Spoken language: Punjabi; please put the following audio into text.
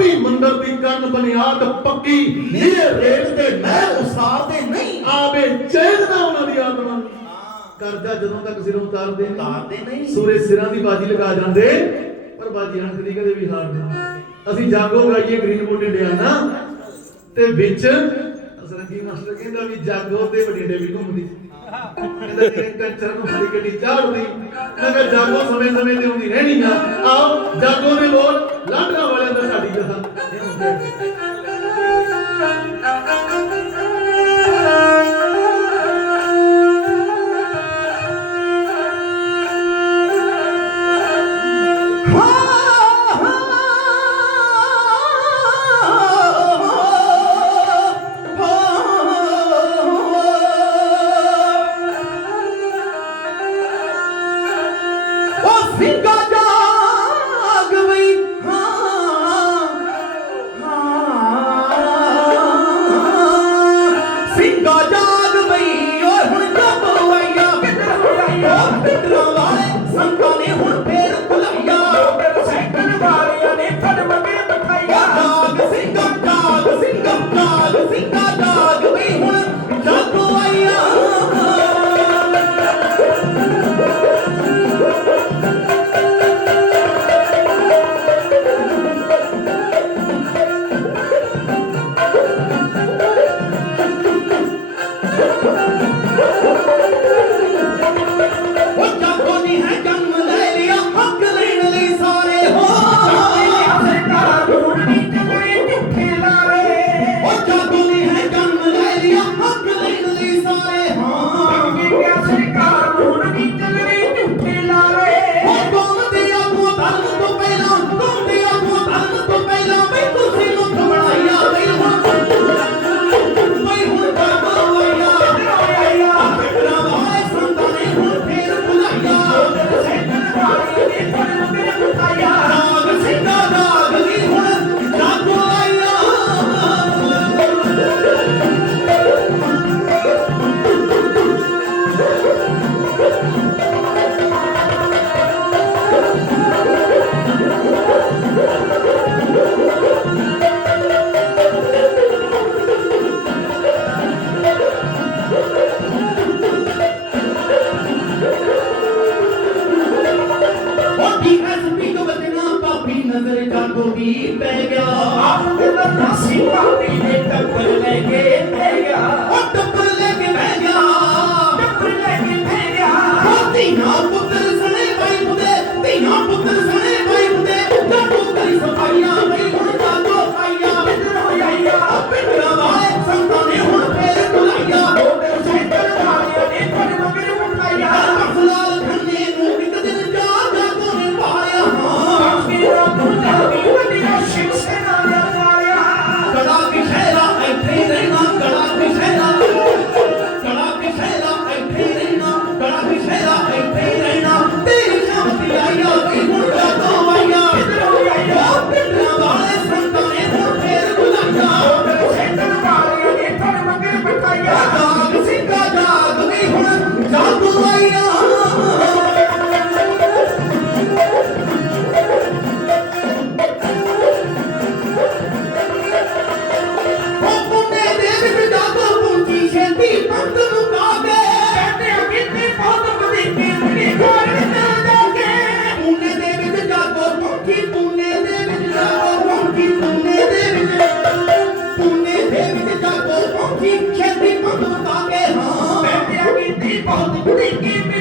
ਬੰਬੀ ਮੰਦਰ ਦੀ ਕੰਨ ਬੁਨਿਆਦ ਪੱਕੀ ਨੀਰੇ ਰੇਤ ਤੇ ਮਹਿਲ ਉਸਾਰਦੇ ਨਹੀਂ ਆਵੇ ਚੈਨ ਨਾ ਉਹਨਾਂ ਦੀ ਆਤਮਾ ਕਰਜ਼ਾ ਜਦੋਂ ਤੱਕ ਸਿਰੋਂ ਉਤਾਰਦੇ ਨਹੀਂ। ਉਤਾਰਦੇ ਨਹੀਂ। ਸੂਰੇ ਸਿਰਾਂ ਦੀ ਬਾਜੀ ਲਗਾ ਜਾਂਦੇ ਪਰ ਬਾਜੀ ਹੰਕ ਦੀ ਕਦੇ ਵੀ ਹਾਰਦੇ ਨਹੀਂ। ਅਸੀਂ ਜਾਗੋ ਗਾਈਏ ਗ੍ਰੀਨ ਬੋਰਡ ਇੰਡੀਆਨਾ ਤੇ ਵਿੱਚ ਅਸਰੰਗੀ ਮਾਸਟਰ ਕਹਿੰਦਾ ਵੀ ਜਾਗੋ ਤੇ ਬਠਿੰਡੇ ਵੀ ਘੁੰਮਦੀ ਕਹਿੰਦਾ ਜੇ ਕੰਚਰ ਨੂੰ ਫੜੀ ਗੱਡੀ ਚਾੜਦੀ ਮੈਂ ਕਿਹਾ ਜਾਗੋ ਸਮੇਂ ਸਮੇਂ ਤੇ ਹੁੰਦੀ ਰਹਿਣੀ ਆ। ਆਓ, ਜਾਗੋ ਦੇ ਬੋਲ ਲਾਂਡਰਾ ਵਾਲਿਆਂ ਦਾ ਸਾਡੀ ਜਥਾ ਇਹ ਜਾਗੋ ਦੀ ਪੈ ਗਿਆ ਆਪ ਦੇ ਨਾਸੀ Nikki